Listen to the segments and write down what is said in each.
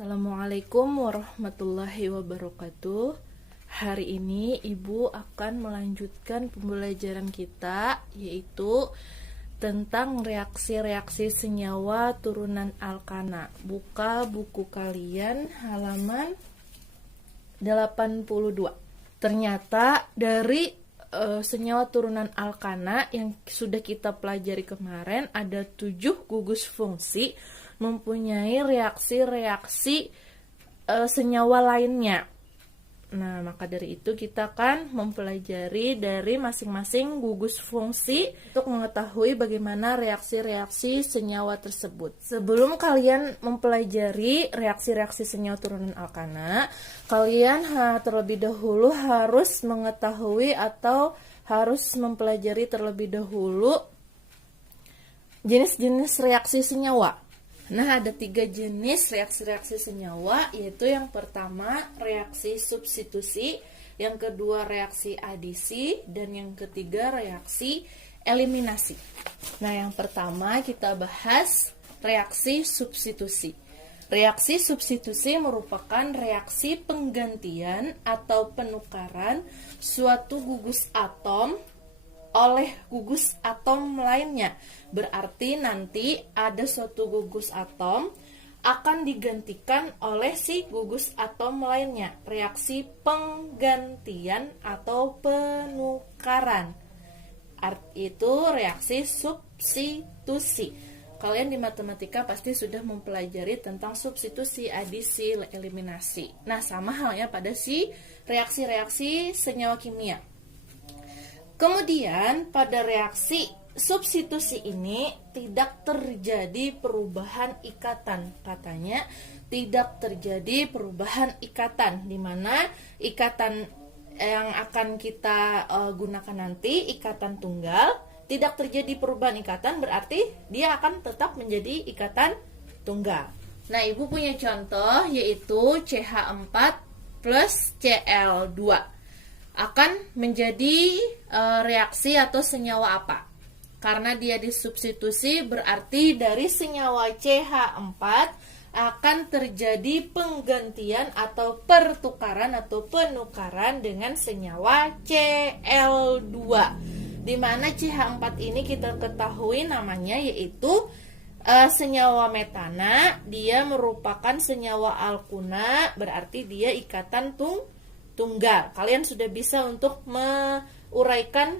Assalamualaikum warahmatullahi wabarakatuh. Hari ini Ibu akan melanjutkan pembelajaran kita, yaitu tentang reaksi-reaksi senyawa turunan alkana. Buka buku kalian halaman 82. Ternyata dari senyawa turunan alkana yang sudah kita pelajari kemarin ada 7 gugus fungsi mempunyai reaksi-reaksi senyawa lainnya. Nah, maka dari itu kita akan mempelajari dari masing-masing gugus fungsi untuk mengetahui bagaimana reaksi-reaksi senyawa tersebut. Sebelum kalian mempelajari reaksi-reaksi senyawa turunan alkana, kalian terlebih dahulu harus mengetahui atau harus mempelajari terlebih dahulu jenis-jenis reaksi senyawa. Nah, ada 3 jenis reaksi-reaksi senyawa, yaitu yang pertama reaksi substitusi, yang kedua reaksi adisi, dan yang ketiga reaksi eliminasi. Nah, yang pertama kita bahas reaksi substitusi. Reaksi substitusi merupakan reaksi penggantian atau penukaran suatu gugus atom oleh gugus atom lainnya. Berarti nanti ada suatu gugus atom akan digantikan oleh si gugus atom lainnya. Reaksi penggantian atau penukaran. Itu reaksi substitusi. Kalian di matematika pasti sudah mempelajari tentang substitusi, adisi, eliminasi. Nah, sama halnya pada si reaksi-reaksi senyawa kimia. Kemudian pada reaksi substitusi ini tidak terjadi perubahan ikatan. Katanya tidak terjadi perubahan ikatan, di mana ikatan yang akan kita gunakan nanti, ikatan tunggal, tidak terjadi perubahan ikatan, berarti dia akan tetap menjadi ikatan tunggal. Nah, Ibu punya contoh yaitu CH4 plus Cl2 akan menjadi reaksi atau senyawa apa? Karena dia disubstitusi, berarti dari senyawa CH4 akan terjadi penggantian atau pertukaran atau penukaran dengan senyawa Cl2. Di mana CH4 ini kita ketahui namanya yaitu senyawa metana. Dia merupakan senyawa alkuna, berarti dia ikatan tunggal. Kalian sudah bisa untuk menguraikan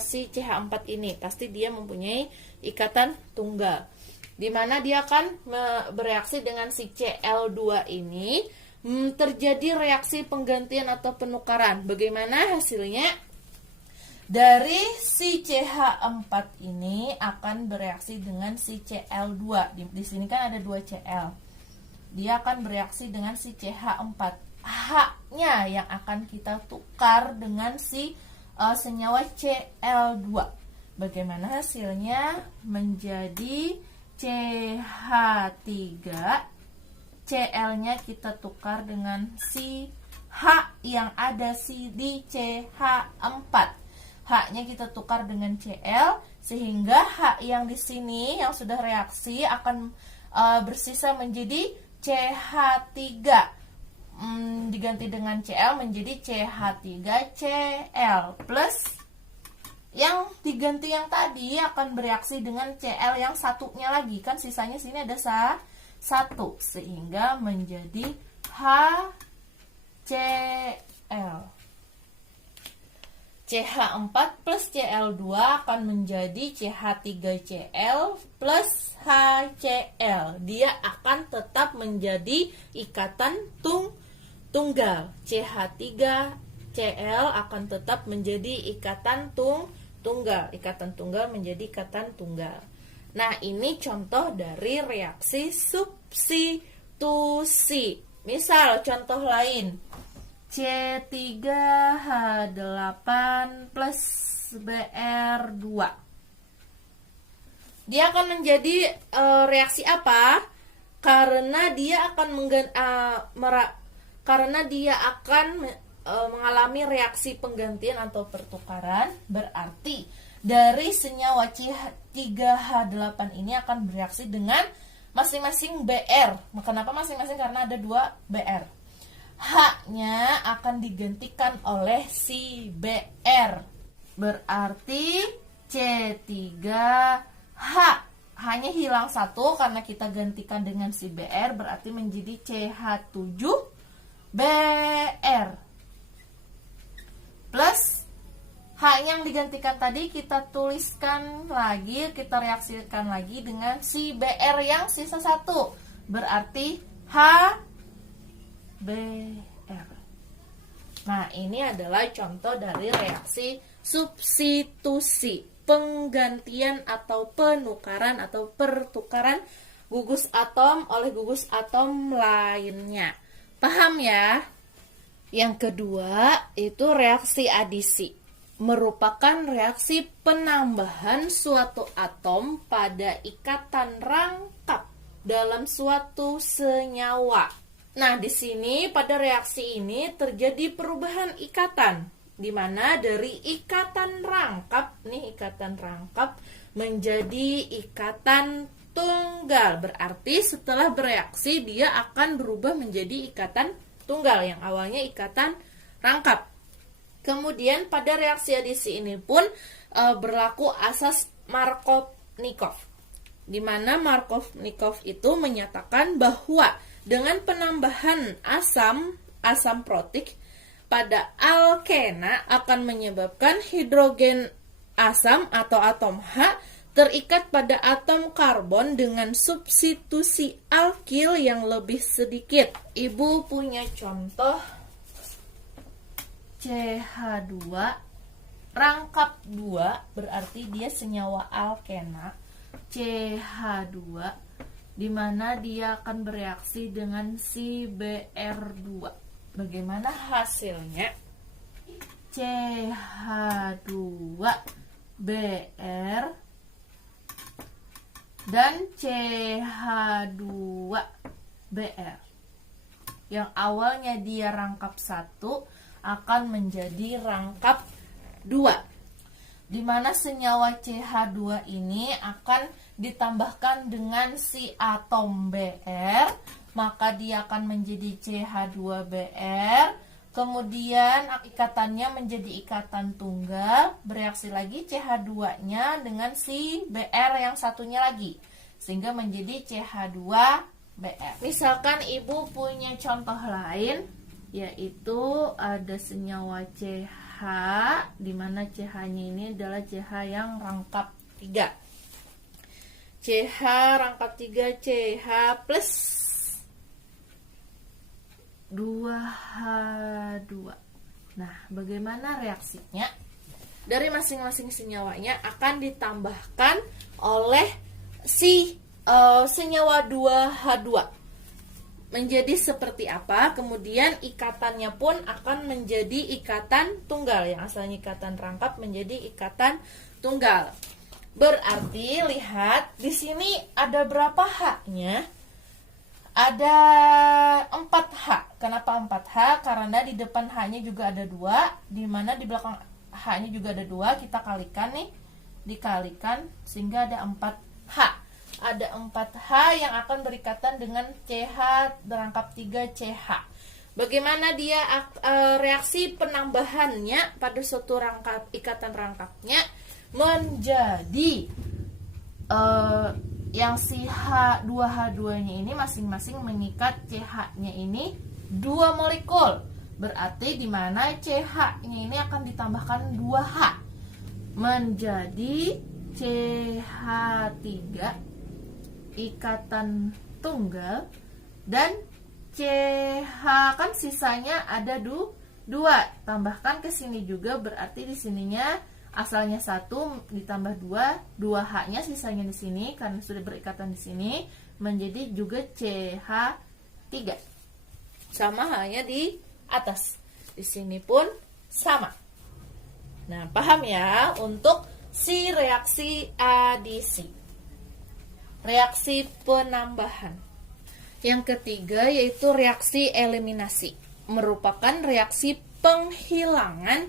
si CH4 ini. Pasti dia mempunyai ikatan tunggal. Di mana dia akan bereaksi dengan si Cl2 ini, terjadi reaksi penggantian atau penukaran. Bagaimana hasilnya? Dari si CH4 ini akan bereaksi dengan si Cl2. Di sini kan ada 2 Cl. Dia akan bereaksi dengan si CH4. H-nya yang akan kita tukar dengan si senyawa Cl2. Bagaimana hasilnya? Menjadi CH3. Cl-nya kita tukar dengan si H yang ada di CH4. H-nya kita tukar dengan Cl, sehingga H yang di sini yang sudah reaksi akan bersisa menjadi CH3. Diganti dengan Cl menjadi CH3Cl plus yang diganti yang tadi akan bereaksi dengan Cl yang satunya lagi, kan sisanya sini ada 1 sehingga menjadi HCl. CH4 plus Cl2 akan menjadi CH3Cl plus HCl. Dia akan tetap menjadi ikatan tunggal. CH3Cl akan tetap menjadi ikatan tunggal. Ikatan tunggal menjadi ikatan tunggal. Nah, ini contoh dari reaksi substitusi. Misal contoh lain, C3H8 plus Br2. Dia akan menjadi reaksi apa? Karena dia akan mengalami reaksi penggantian atau pertukaran, berarti dari senyawa C3H8 ini akan bereaksi dengan masing-masing Br. Kenapa masing-masing? Karena ada 2 Br. H-nya akan digantikan oleh si Br. Berarti C3H. H-nya hilang 1 karena kita gantikan dengan si Br, berarti menjadi CH7Br. Plus H yang digantikan tadi kita tuliskan lagi, kita reaksikan lagi dengan si Br yang sisa 1. Berarti HBr. Nah, ini adalah contoh dari reaksi substitusi, penggantian atau penukaran atau pertukaran gugus atom oleh gugus atom lainnya. Paham ya? Yang kedua itu reaksi adisi, merupakan reaksi penambahan suatu atom pada ikatan rangkap dalam suatu senyawa. Nah, di sini pada reaksi ini terjadi perubahan ikatan, di mana dari ikatan rangkap, nih ikatan rangkap menjadi ikatan tunggal. Berarti setelah bereaksi dia akan berubah menjadi ikatan tunggal yang awalnya ikatan rangkap. Kemudian pada reaksi adisi ini pun berlaku asas Markovnikov, di mana Markovnikov itu menyatakan bahwa dengan penambahan asam protik pada alkena akan menyebabkan hidrogen asam atau atom H terikat pada atom karbon dengan substitusi alkil yang lebih sedikit. Ibu punya contoh CH2 rangkap 2, berarti dia senyawa alkena CH2, di mana dia akan bereaksi dengan si Br2. Bagaimana hasilnya? CH2Br dan CH2Br yang awalnya dia rangkap 1 akan menjadi rangkap 2, di mana senyawa CH2 ini akan ditambahkan dengan si atom Br, maka dia akan menjadi CH2Br. Kemudian ikatannya menjadi ikatan tunggal, bereaksi lagi CH2-nya dengan si Br yang satunya lagi, sehingga menjadi CH2Br. Misalkan ibu punya contoh lain, yaitu ada senyawa CH, di mana CH-nya ini adalah CH yang rangkap 3. CH rangkap 3, CH plus 2H2. Nah, bagaimana reaksinya? Dari masing-masing senyawanya akan ditambahkan oleh si senyawa 2H2. Menjadi seperti apa? Kemudian ikatannya pun akan menjadi ikatan tunggal, yang asalnya ikatan rangkap menjadi ikatan tunggal. Berarti lihat di sini ada berapa H-nya? Ada 4H. Kenapa 4H? Karena di depan H-nya juga ada 2, di mana di belakang H-nya juga ada 2. Kita kalikan nih, dikalikan sehingga ada 4H. Ada 4H yang akan berikatan dengan CH rangkap 3 CH. Bagaimana dia reaksi penambahannya pada suatu ikatan rangkapnya menjadi yang si H2H2-nya ini masing-masing mengikat CH-nya ini 2 molekul. Berarti di mana CH-nya ini akan ditambahkan 2H menjadi CH3 ikatan tunggal, dan CH kan sisanya ada 2, tambahkan ke sini juga, berarti di sininya asalnya 1 ditambah 2, 2H-nya sisanya di sini karena sudah berikatan di sini menjadi juga CH3. Sama halnya di atas. Di sini pun sama. Nah, paham ya untuk si reaksi adisi. Reaksi penambahan. Yang ketiga yaitu reaksi eliminasi, merupakan reaksi penghilangan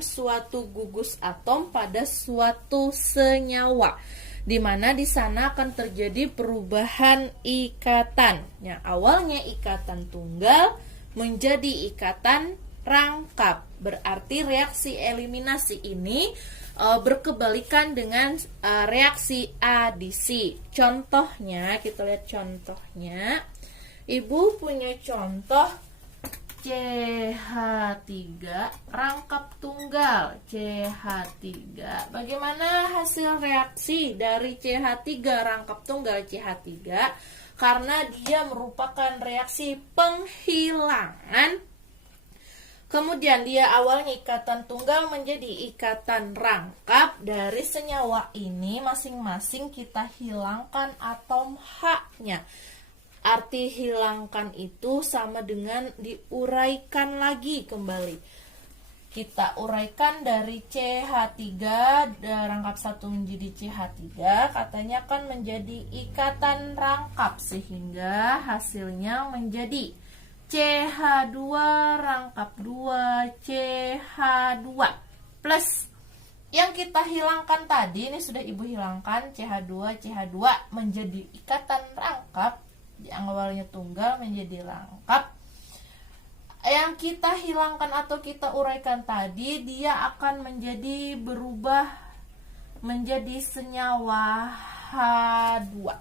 suatu gugus atom pada suatu senyawa, di mana di sana akan terjadi perubahan ikatan. Ya, awalnya ikatan tunggal menjadi ikatan rangkap. Berarti reaksi eliminasi ini berkebalikan dengan reaksi adisi. Contohnya, kita lihat contohnya. Ibu punya contoh CH3 rangkap tunggal CH3. Bagaimana hasil reaksi dari CH3 rangkap tunggal CH3? Karena dia merupakan reaksi penghilangan. Kemudian dia awalnya ikatan tunggal menjadi ikatan rangkap. Dari senyawa ini masing-masing kita hilangkan atom H-nya. Arti hilangkan itu sama dengan diuraikan lagi kembali. Kita uraikan dari CH3 rangkap 1 menjadi CH3, katanya kan menjadi ikatan rangkap sehingga hasilnya menjadi CH2 rangkap 2 CH2 plus yang kita hilangkan tadi, ini sudah Ibu hilangkan CH2 CH2 menjadi ikatan rangkap. Yang awalnya tunggal menjadi rangkap. Yang kita hilangkan atau kita uraikan tadi, dia akan menjadi berubah menjadi senyawa H2.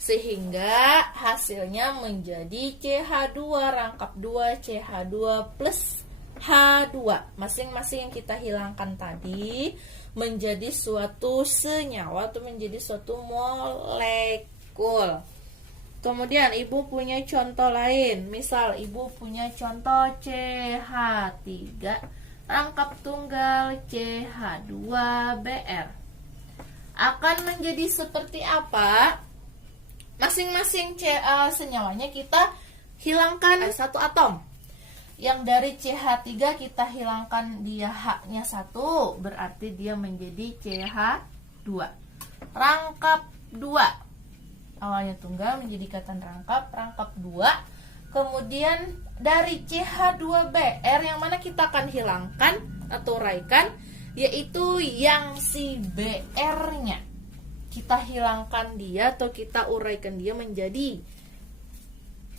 Sehingga hasilnya menjadi CH2 rangkap 2 CH2 plus H2. Masing-masing yang kita hilangkan tadi menjadi suatu senyawa atau menjadi suatu molekul. Kemudian Ibu punya contoh lain. Misal Ibu punya contoh CH3 rangkap tunggal CH2Br. Akan menjadi seperti apa? Masing-masing senyawanya kita hilangkan satu atom. Yang dari CH3 kita hilangkan dia H-nya 1, berarti dia menjadi CH2 rangkap 2. Awalnya tunggal menjadi ikatan rangkap 2. Kemudian dari CH2Br yang mana kita akan hilangkan atau uraikan, yaitu yang si Br-nya. Kita hilangkan dia atau kita uraikan dia menjadi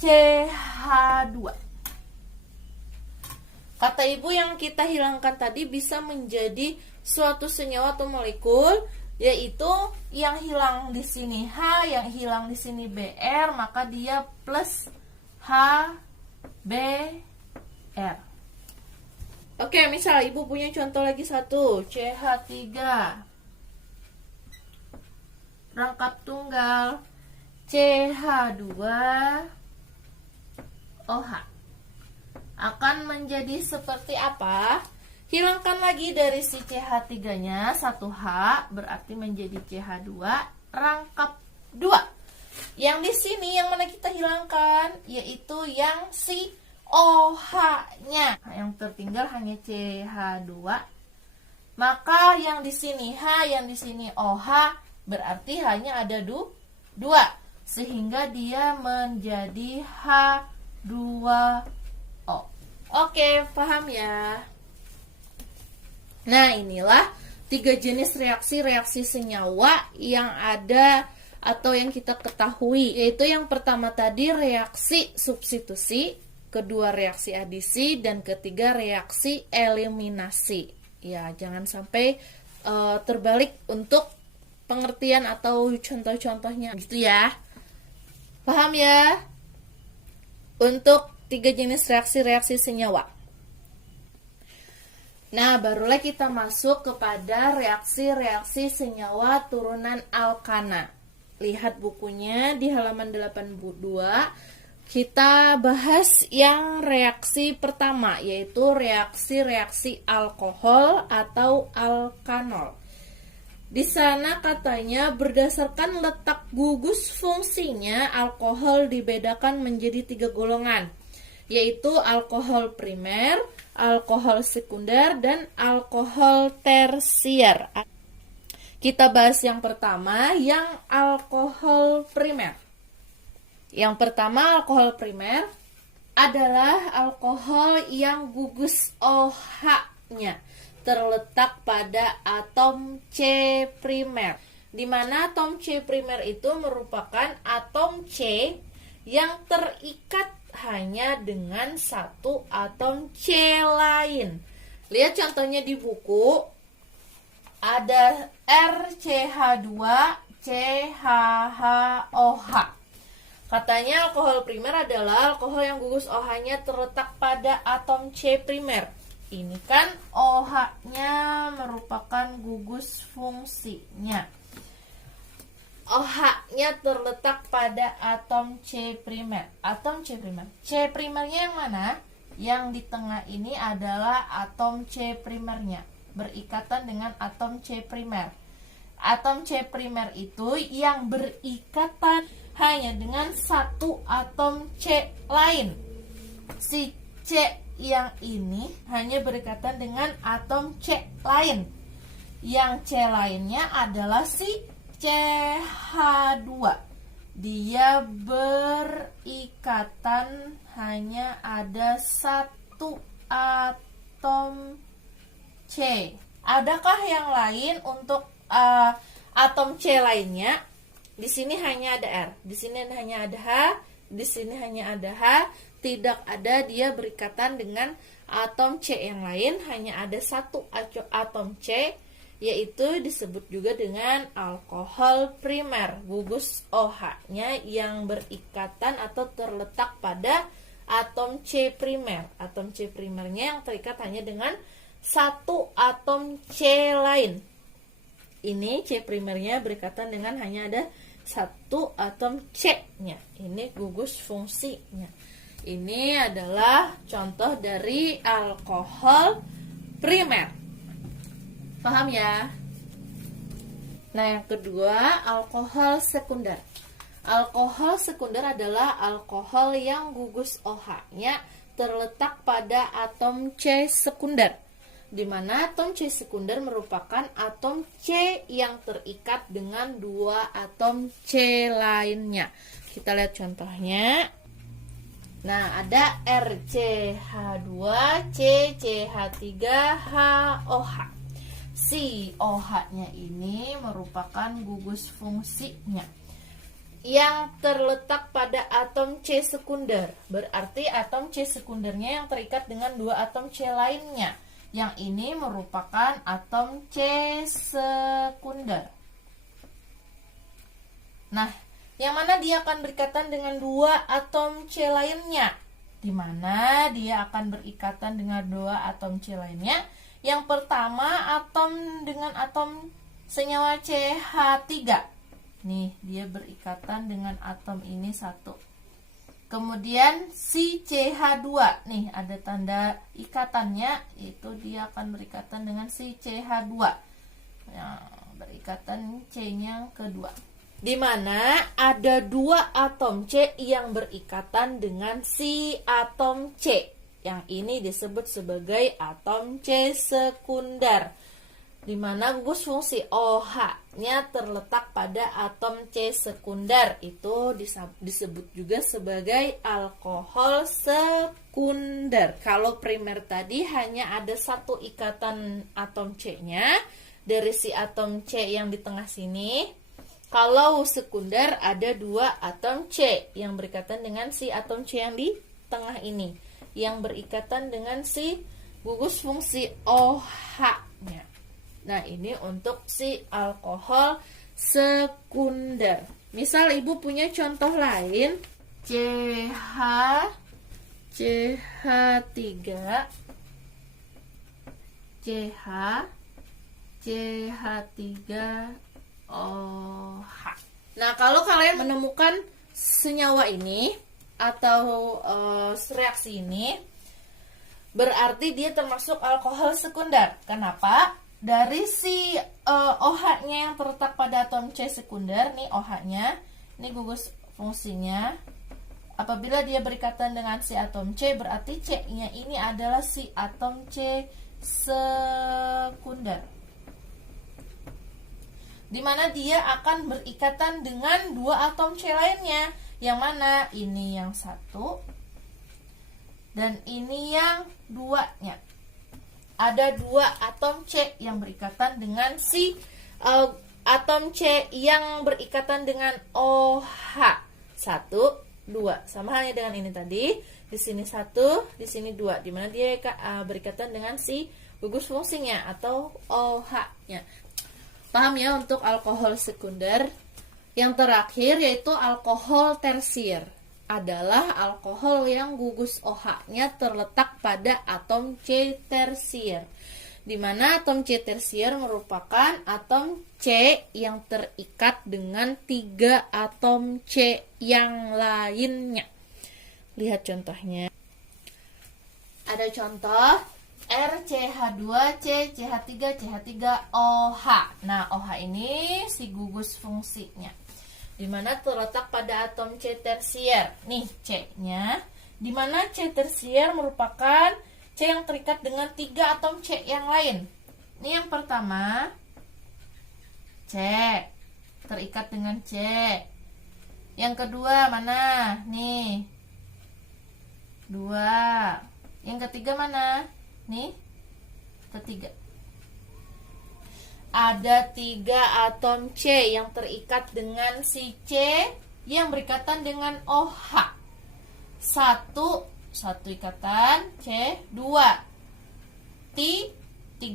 CH2. Kata Ibu, yang kita hilangkan tadi bisa menjadi suatu senyawa atau molekul, yaitu yang hilang di sini H, yang hilang di sini Br, maka dia plus HBr. Oke, misal Ibu punya contoh lagi satu, CH3 rangkap tunggal CH2OH. Akan menjadi seperti apa? Hilangkan lagi dari si CH3-nya 1H, berarti menjadi CH2 rangkap 2. Yang di sini yang mana kita hilangkan, yaitu yang si OH-nya. Nah, yang tertinggal hanya CH2. Maka yang di sini H, yang di sini OH, berarti hanya ada 2. Sehingga dia menjadi H2O. Oke, paham ya? Nah, inilah 3 jenis reaksi senyawa yang ada atau yang kita ketahui, yaitu yang pertama tadi reaksi substitusi, kedua reaksi adisi, dan ketiga reaksi eliminasi. Ya, jangan sampai terbalik untuk pengertian atau contoh-contohnya gitu ya. Paham ya? Untuk 3 jenis reaksi senyawa. Nah, barulah kita masuk kepada reaksi senyawa turunan alkana. Lihat bukunya di halaman 82. Kita bahas yang reaksi pertama, yaitu reaksi alkohol atau alkanol. Di sana katanya berdasarkan letak gugus fungsinya, alkohol dibedakan menjadi 3 golongan, yaitu alkohol primer, alkohol sekunder, dan alkohol tersier. Kita bahas yang pertama, yang alkohol primer. Yang pertama, alkohol primer adalah alkohol yang gugus OH-nya terletak pada atom C primer. di mana atom C primer itu merupakan atom C yang terikat hanya dengan satu atom C lain. Lihat contohnya di buku, ada RCH2 CHHOH. Katanya alkohol primer adalah alkohol yang gugus OH-nya terletak pada atom C primer. Ini kan OH-nya merupakan gugus fungsinya. OH-nya terletak pada atom C primer. Atom C primer. C primernya yang mana? Yang di tengah ini adalah atom C primernya, berikatan dengan atom C primer. Atom C primer itu yang berikatan hanya dengan satu atom C lain. Si C yang ini hanya berikatan dengan atom C lain. Yang C lainnya adalah si CH2. Dia berikatan hanya ada satu atom C. Adakah yang lain untuk atom C lainnya? Di sini hanya ada R, di sini hanya ada H, di sini hanya ada H. Tidak ada dia berikatan dengan atom C yang lain, hanya ada satu atom C, yaitu disebut juga dengan alkohol primer. Gugus OH-nya yang berikatan atau terletak pada atom C primer. Atom C primernya yang terikat hanya dengan satu atom C lain. Ini C primernya berikatan dengan hanya ada satu atom C-nya. Ini gugus fungsinya. Ini adalah contoh dari alkohol primer. Paham ya? Nah, yang kedua, alkohol sekunder. Alkohol sekunder adalah alkohol yang gugus OH-nya terletak pada atom C sekunder, di mana atom C sekunder merupakan atom C yang terikat dengan dua atom C lainnya. Kita lihat contohnya. Nah, ada RCH2 CCH3HOH. Si OH-nya ini merupakan gugus fungsinya yang terletak pada atom C sekunder. Berarti atom C sekundernya yang terikat dengan dua atom C lainnya. Yang ini merupakan atom C sekunder. Nah, yang mana dia akan berikatan dengan dua atom C lainnya? Di mana dia akan berikatan dengan dua atom C lainnya? Yang pertama, atom dengan atom senyawa CH3. Nih, dia berikatan dengan atom ini satu. Kemudian si CH2. Nih, ada tanda ikatannya, itu dia akan berikatan dengan si CH2. Yang berikatan C-nya yang kedua. Di mana ada dua atom C yang berikatan dengan si atom C. Yang ini disebut sebagai atom C sekunder. Di mana gugus fungsi OH-nya terletak pada atom C sekunder. Itu disebut juga sebagai alkohol sekunder. Kalau primer tadi hanya ada satu ikatan atom C-nya dari si atom C yang di tengah sini. Kalau sekunder ada dua atom C yang berikatan dengan si atom C yang di tengah ini, yang berikatan dengan si gugus fungsi OH-nya. Nah, ini untuk si alkohol sekunder. Misal ibu punya contoh lain, CH3 OH. Nah, kalau kalian menemukan senyawa ini atau reaksi ini, berarti dia termasuk alkohol sekunder. Kenapa? Dari si OH-nya yang terletak pada atom C sekunder, nih OH-nya, ini gugus fungsinya. Apabila dia berikatan dengan si atom C, berarti C-nya ini adalah si atom C sekunder. Di mana dia akan berikatan dengan dua atom C lainnya. Yang mana? Ini yang satu dan ini yang duanya. Ada dua atom C yang berikatan dengan si atom C yang berikatan dengan OH. 1, 2. Sama halnya dengan ini tadi. Di sini 1, di sini 2. Dimana dia berikatan dengan si gugus fungsinya atau OH-nya. Paham ya untuk alkohol sekunder? Yang terakhir yaitu alkohol tersier. Adalah alkohol yang gugus OH-nya terletak pada atom C tersier. Di mana atom C tersier merupakan atom C yang terikat dengan 3 atom C yang lainnya. Lihat contohnya. Ada contoh RCH2, CCH3, CH3OH. Nah, OH ini si gugus fungsinya. Di mana terletak pada atom C tersier. Nih C-nya. Di mana C tersier merupakan C yang terikat dengan 3 atom C yang lain. Ini yang pertama, C, terikat dengan C. Yang kedua mana? Nih, 2. Yang ketiga mana? Nih, ketiga. Ada 3 atom C yang terikat dengan si C yang berikatan dengan OH. 1 ikatan C, 2 T3.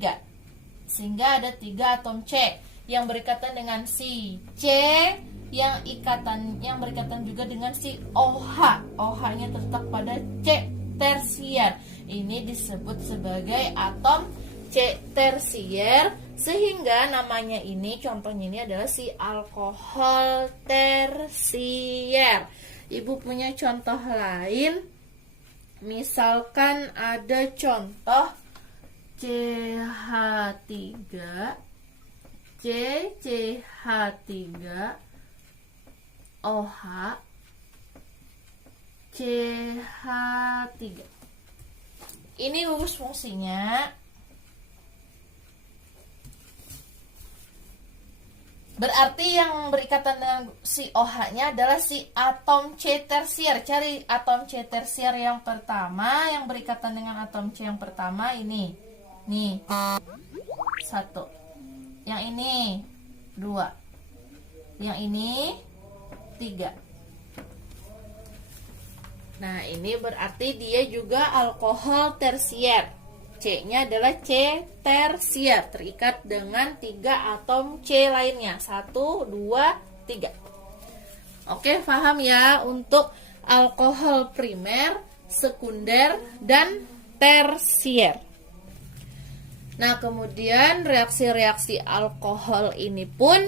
Sehingga ada 3 atom C yang berikatan dengan si C yang berikatan juga dengan si OH. OH-nya terletak pada C tersier. Ini disebut sebagai atom C tersier, sehingga namanya ini, contohnya ini adalah si alkohol tersier. Ibu punya contoh lain. Misalkan ada contoh CH3, CCH3, OH, CH3. Ini gugus fungsinya. Berarti yang berikatan dengan si OH-nya adalah si atom C tersier. Cari atom C tersier yang pertama, yang berikatan dengan atom C yang pertama ini. Nih, 1. Yang ini 2. Yang ini 3. Nah, ini berarti dia juga alkohol tersier. C-nya adalah C tersier, terikat dengan 3 atom C lainnya. 1, 2, 3. Oke, paham ya untuk alkohol primer, sekunder, dan tersier. Nah, kemudian reaksi-reaksi alkohol ini pun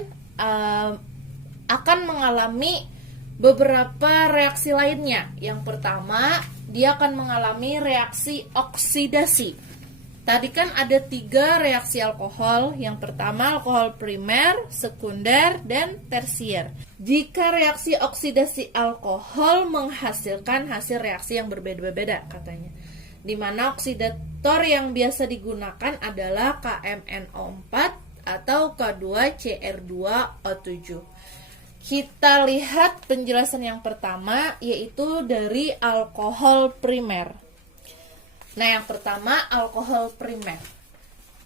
akan mengalami beberapa reaksi lainnya. Yang pertama, dia akan mengalami reaksi oksidasi. Tadi kan ada 3 reaksi alkohol. Yang pertama alkohol primer, sekunder, dan tersier. Jika reaksi oksidasi alkohol menghasilkan hasil reaksi yang berbeda-beda katanya. Di mana oksidator yang biasa digunakan adalah KMNO4 atau K2CR2O7. Kita lihat penjelasan yang pertama, yaitu dari alkohol primer. Nah, yang pertama alkohol primer.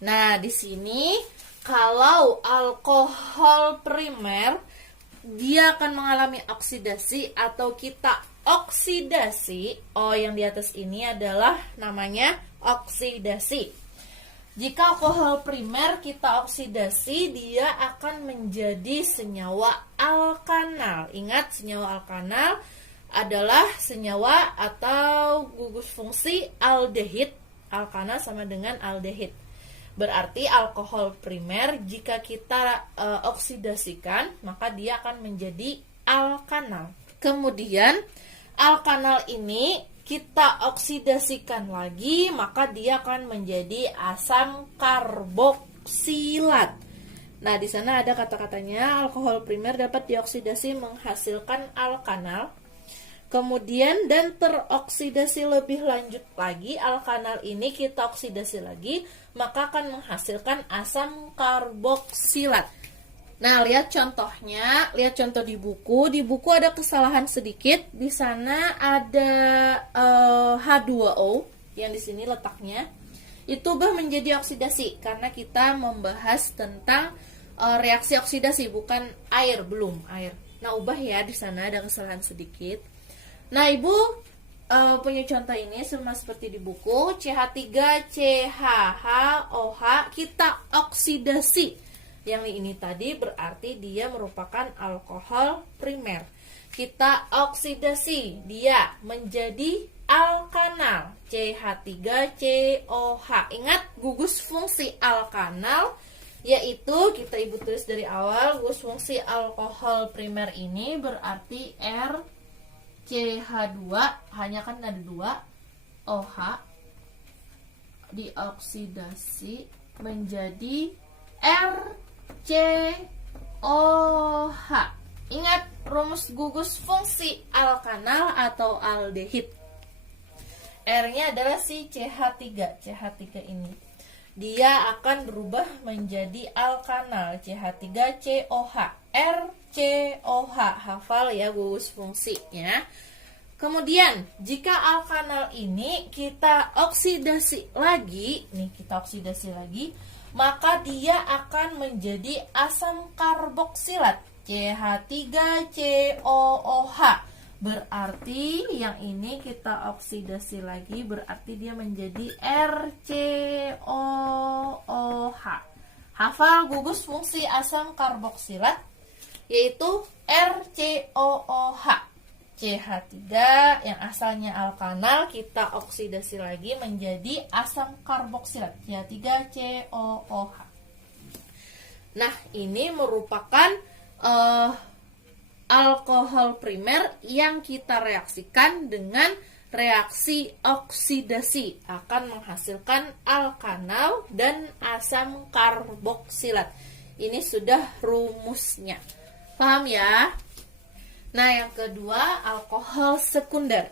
Nah, di sini kalau alkohol primer dia akan mengalami oksidasi atau kita oksidasi. O yang di atas ini adalah namanya oksidasi. Jika alkohol primer kita oksidasi, dia akan menjadi senyawa alkanal. Ingat, senyawa alkanal adalah senyawa atau gugus fungsi aldehid. Alkanal sama dengan aldehid. Berarti alkohol primer jika kita oksidasikan, maka dia akan menjadi alkanal. Kemudian alkanal ini kita oksidasikan lagi, maka dia akan menjadi asam karboksilat. Nah, di sana ada kata-katanya alkohol primer dapat dioksidasi menghasilkan alkanal. Kemudian dan teroksidasi lebih lanjut lagi, alkanal ini kita oksidasi lagi, maka akan menghasilkan asam karboksilat. Nah, lihat contohnya, lihat contoh di buku. Di buku ada kesalahan sedikit. Di sana ada H2O yang di sini letaknya. Itu menjadi oksidasi karena kita membahas tentang reaksi oksidasi, bukan air, belum air. Nah, ubah ya, di sana ada kesalahan sedikit. Nah, Ibu punya contoh ini sama seperti di buku. CH3CHHOH kita oksidasi. Yang ini tadi berarti dia merupakan alkohol primer. Kita oksidasi dia menjadi alkanal, CH3COH. Ingat gugus fungsi alkanal, yaitu kita Ibu tulis dari awal, gugus fungsi alkohol primer ini berarti RCH2, hanya kan ada 2 OH dioksidasi menjadi RCOH. Ingat rumus gugus fungsi alkanal atau aldehid. R-nya adalah si CH3. CH3 ini dia akan berubah menjadi alkanal, CH3COH, RCOH. Hafal ya gugus fungsinya. Kemudian jika alkanal ini kita oksidasi lagi, maka dia akan menjadi asam karboksilat, CH3COOH. Berarti yang ini kita oksidasi lagi, berarti dia menjadi RCOOH. Hafal gugus fungsi asam karboksilat, yaitu RCOOH. CH3 yang asalnya alkanal kita oksidasi lagi menjadi asam karboksilat, CH3COOH. Nah, ini merupakan alkohol primer yang kita reaksikan dengan reaksi oksidasi, akan menghasilkan alkanal dan asam karboksilat. Ini sudah rumusnya. Paham ya? Nah, yang kedua, alkohol sekunder.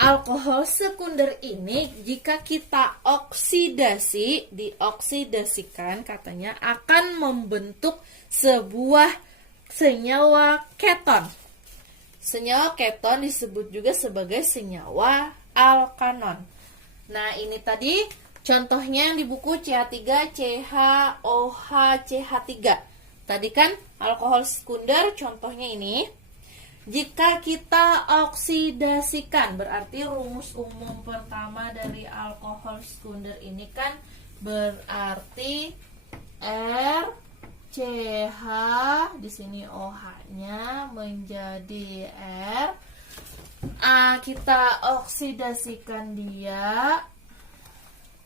Alkohol sekunder ini jika kita oksidasi, dioksidasikan katanya akan membentuk sebuah senyawa keton. Senyawa keton disebut juga sebagai senyawa alkanon. Nah, ini tadi contohnya yang di buku CH3CHOH CH3. Tadi kan alkohol sekunder contohnya ini. Jika kita oksidasikan, berarti rumus umum pertama dari alkohol sekunder ini kan berarti RCH, di sini OH-nya menjadi R. Kita oksidasikan dia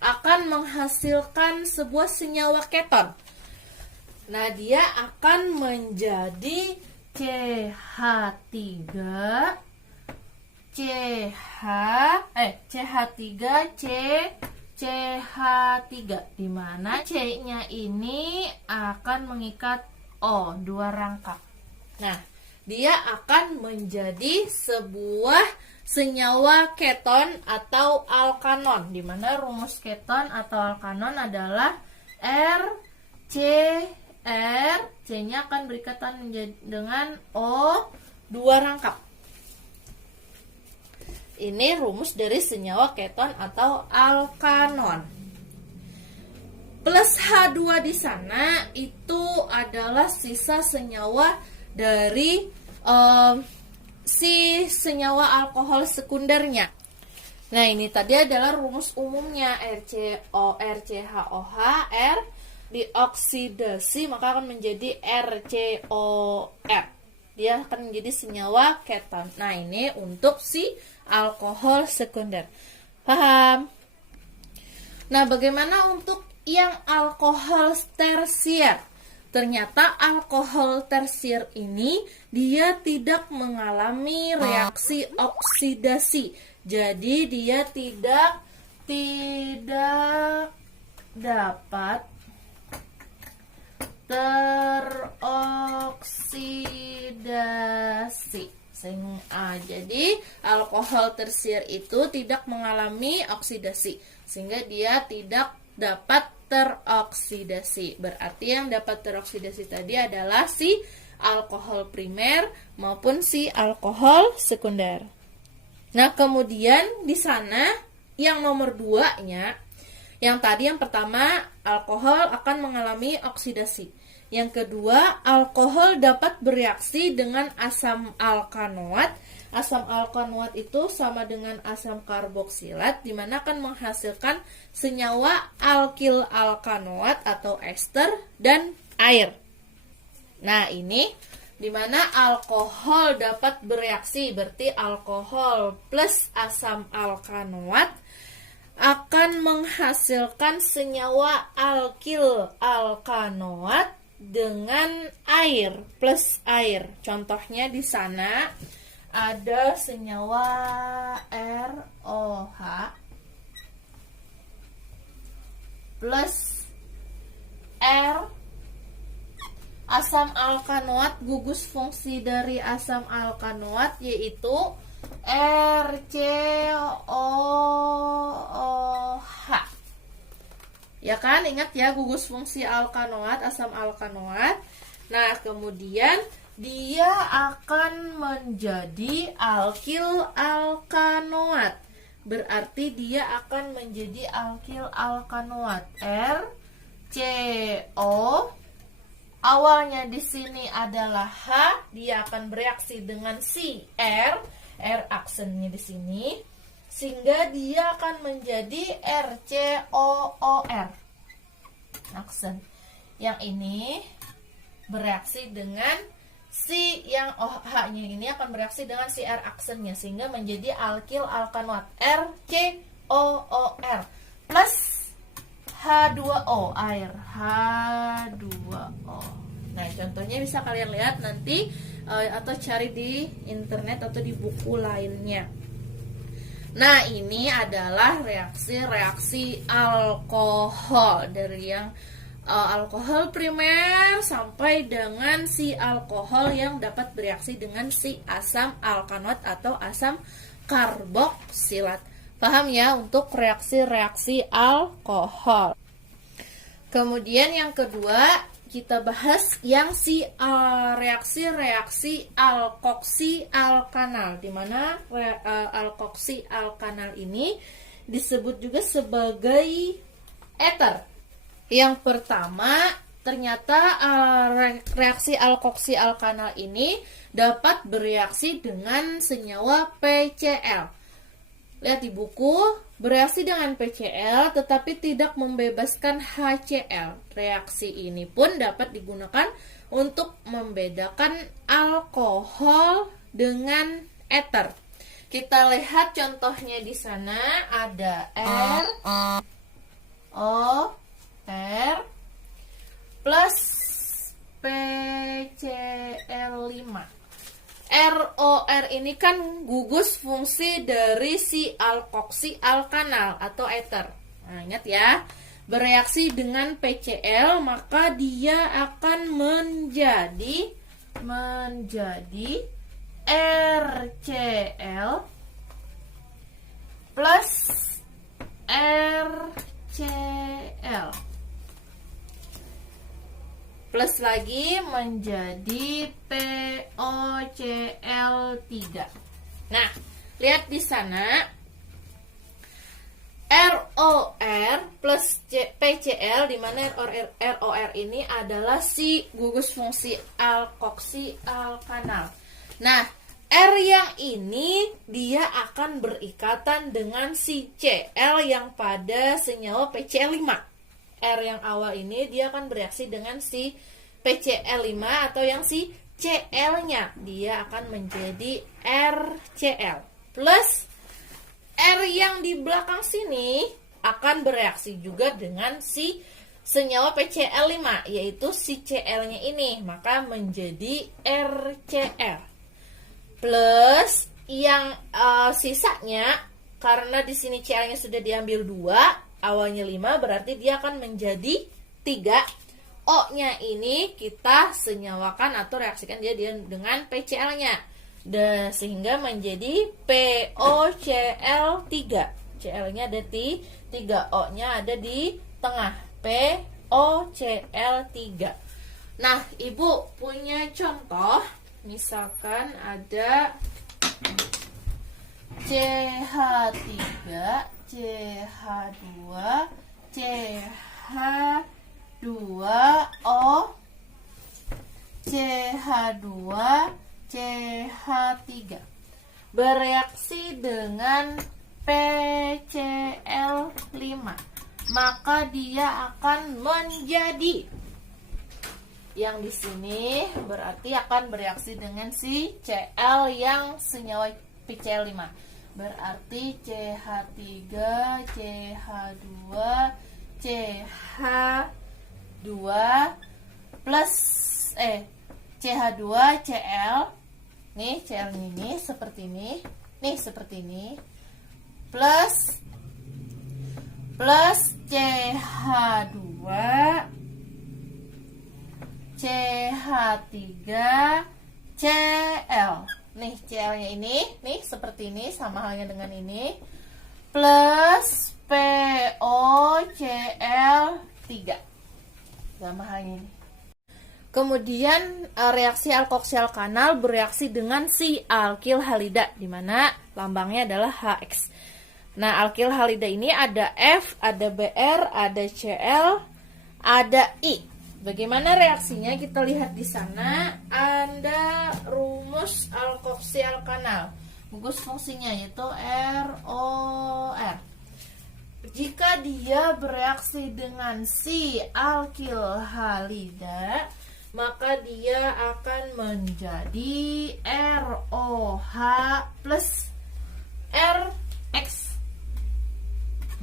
akan menghasilkan sebuah senyawa keton. Nah, dia akan menjadi CH3 di mana C-nya ini akan mengikat O, 2 rangkap. Nah, dia akan menjadi sebuah senyawa keton atau alkanon, di mana rumus keton atau alkanon adalah R, C-nya akan berikatan dengan O, 2 rangkap. Ini rumus dari senyawa keton atau alkanon. Plus H2 di sana itu adalah sisa senyawa dari si senyawa alkohol sekundernya. Nah, ini tadi adalah rumus umumnya, RCHOH, R dioksidasi maka akan menjadi RCOR. Dia akan menjadi senyawa keton. Nah, ini untuk si alkohol sekunder. Paham? Nah, bagaimana untuk yang alkohol tersier? Ternyata alkohol tersier ini dia tidak mengalami reaksi oksidasi. Jadi dia tidak dapat teroksidasi. Jadi alkohol tersier itu tidak mengalami oksidasi, sehingga dia tidak dapat teroksidasi. Berarti yang dapat teroksidasi tadi adalah si alkohol primer maupun si alkohol sekunder. Nah, kemudian di sana yang nomor 2-nya, yang tadi yang pertama alkohol akan mengalami oksidasi. Yang kedua, alkohol dapat bereaksi dengan asam alkanoat. Asam alkanoat itu sama dengan asam karboksilat, di mana akan menghasilkan senyawa alkil alkanoat atau ester dan air. Nah, ini di mana alkohol dapat bereaksi, berarti alkohol plus asam alkanoat akan menghasilkan senyawa alkil alkanoat dengan air plus air. Contohnya di sana ada senyawa ROH plus R. Asam alkanoat, gugus fungsi dari asam alkanoat yaitu RCOOH. Ya kan, ingat ya gugus fungsi alkanoat, asam alkanoat. Nah, kemudian dia akan menjadi alkil alkanoat. Berarti dia akan menjadi alkil alkanoat. RCO, awalnya di sini adalah H, dia akan bereaksi dengan si R aksennya di sini, sehingga dia akan menjadi RCOOR aksen. Yang ini bereaksi dengan si yang OH-nya ini akan bereaksi dengan si R aksennya, sehingga menjadi alkil alkanoat RCOOR plus H2O, air H2O. Nah, contohnya bisa kalian lihat nanti atau cari di internet atau di buku lainnya. Nah, ini adalah reaksi-reaksi alkohol dari yang alkohol primer sampai dengan si alkohol yang dapat bereaksi dengan si asam alkanoat atau asam karboksilat. Paham ya untuk reaksi-reaksi alkohol. Kemudian yang kedua, kita bahas yang si reaksi-reaksi alkoksi alkanal, di mana alkoksi alkanal ini disebut juga sebagai ether. Yang pertama, ternyata reaksi alkoksi alkanal ini dapat bereaksi dengan senyawa PCl. Lihat di buku, bereaksi dengan PCl tetapi tidak membebaskan HCl. Reaksi ini pun dapat digunakan untuk membedakan alkohol dengan ether. Kita lihat contohnya di sana ada R plus PCl5. ROR ini kan gugus fungsi dari si alkoksi alkanal atau ether. Nah, ingat ya, bereaksi dengan PCl maka dia akan menjadi RCl plus RCl plus lagi menjadi POCl3. Nah, lihat di sana ROR plus PCl, di mana ROR ini adalah si gugus fungsi alkoksi alkanal. Nah, R yang ini dia akan berikatan dengan si Cl yang pada senyawa PCl5. R yang awal ini dia akan bereaksi dengan si PCl5 atau yang si Cl-nya. Dia akan menjadi RCl. Plus R yang di belakang sini akan bereaksi juga dengan si senyawa PCl5, yaitu si Cl-nya ini. Maka menjadi RCl. Plus yang sisanya, karena di sini Cl-nya sudah diambil 2, awalnya 5, berarti dia akan menjadi 3. O-nya ini kita senyawakan atau reaksikan dia dengan PCl-nya. Sehingga menjadi POCl3. Cl-nya ada di 3, O-nya ada di tengah. POCl3. Nah, Ibu punya contoh. Misalkan ada CH3, CH2, CH2O, CH2 CH3 bereaksi dengan PCl5, maka dia akan menjadi, yang di sini berarti akan bereaksi dengan si Cl yang senyawa PCl5. Berarti CH3 CH2 CH2 plus CH2 Cl, nih Cl ini seperti ini, plus CH2 CH3 Cl, nih Cl-nya ini, nih seperti ini, sama halnya dengan ini, plus POCl3, sama halnya ini. Kemudian reaksi alkoksi alkanal bereaksi dengan si alkil halida, di mana lambangnya adalah HX. Nah, alkil halida ini ada F, ada Br, ada Cl, ada I. Bagaimana reaksinya? Kita lihat di sana ada rumus alkoksi alkanal. Gugus fungsinya yaitu ROR. Jika dia bereaksi dengan si alkil halida, maka dia akan menjadi ROH plus RX.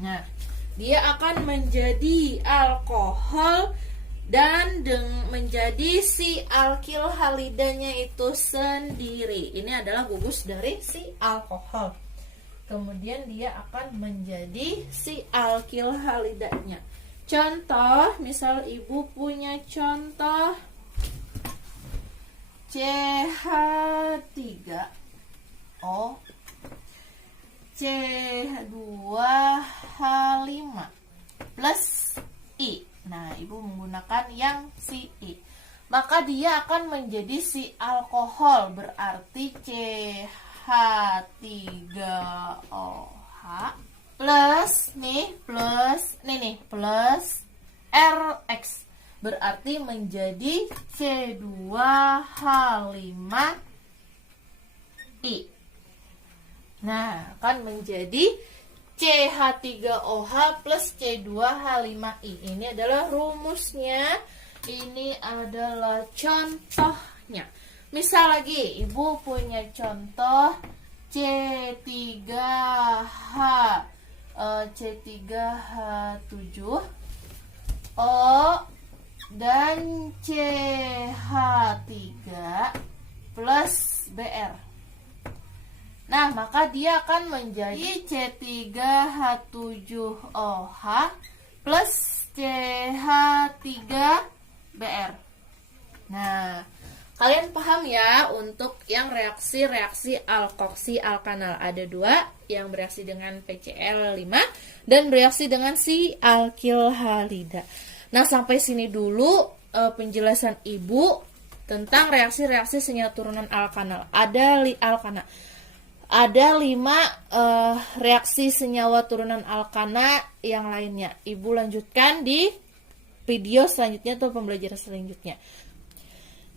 Nah, dia akan menjadi alkohol dan menjadi si alkil halidanya itu sendiri. Ini adalah gugus dari si alkohol. Kemudian dia akan menjadi si alkil halidanya. Contoh, misal ibu punya contoh CH3O CH2H5 plus I. Nah, ibu menggunakan yang si I. Maka dia akan menjadi si alkohol, berarti CH3OH plus plus RX, berarti menjadi C2H5I. Nah, akan menjadi CH3OH plus C2H5I. Ini adalah rumusnya. Ini adalah contohnya. Misal lagi, ibu punya contoh C3H7O dan CH3 plus Br. Nah, maka dia akan menjadi C3H7OH plus CH3Br. Nah, kalian paham ya untuk yang reaksi-reaksi alkoksi alkanal. Ada dua, yang bereaksi dengan PCl5 dan bereaksi dengan si alkil halida. Nah, sampai sini dulu penjelasan ibu tentang reaksi-reaksi senyawa turunan alkanal. Ada 5 reaksi senyawa turunan alkana yang lainnya. Ibu lanjutkan di video selanjutnya atau pembelajaran selanjutnya.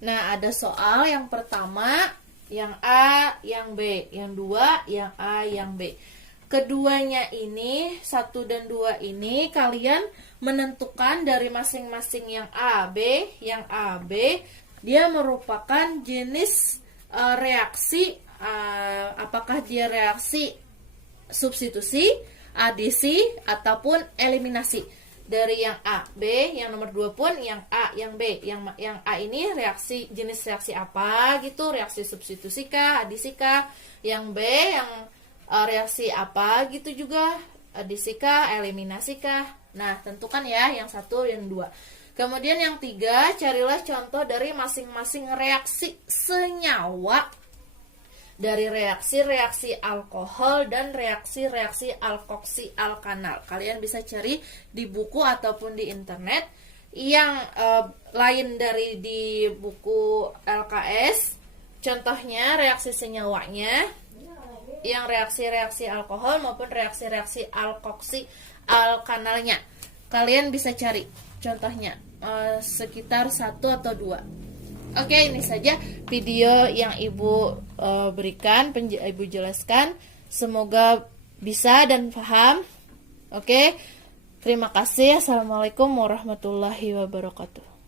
Nah, ada soal yang pertama, yang A, yang B, yang 2, yang A, yang B. Keduanya ini, 1 dan 2 ini, kalian menentukan dari masing-masing yang A, B, yang A, B. Dia merupakan jenis reaksi, apakah dia reaksi substitusi, adisi, ataupun eliminasi. Dari yang A, B, yang nomor 2 pun yang A, yang B. Yang A ini jenis reaksi apa gitu, reaksi substitusi kah, adisi kah. Yang B yang reaksi apa gitu juga, adisi kah, eliminasi kah. Nah, tentukan ya yang 1 dan 2. Kemudian yang 3, carilah contoh dari masing-masing reaksi senyawa dari reaksi-reaksi alkohol dan reaksi-reaksi alkoksi alkanal. Kalian bisa cari di buku ataupun di internet. Yang lain dari di buku LKS, contohnya reaksi senyawanya, yang reaksi-reaksi alkohol maupun reaksi-reaksi alkoksi alkanalnya. Kalian bisa cari contohnya sekitar 1 atau 2. Oke, ini saja video yang Ibu berikan, Ibu jelaskan. Semoga bisa dan paham. Oke, terima kasih. Assalamualaikum warahmatullahi wabarakatuh.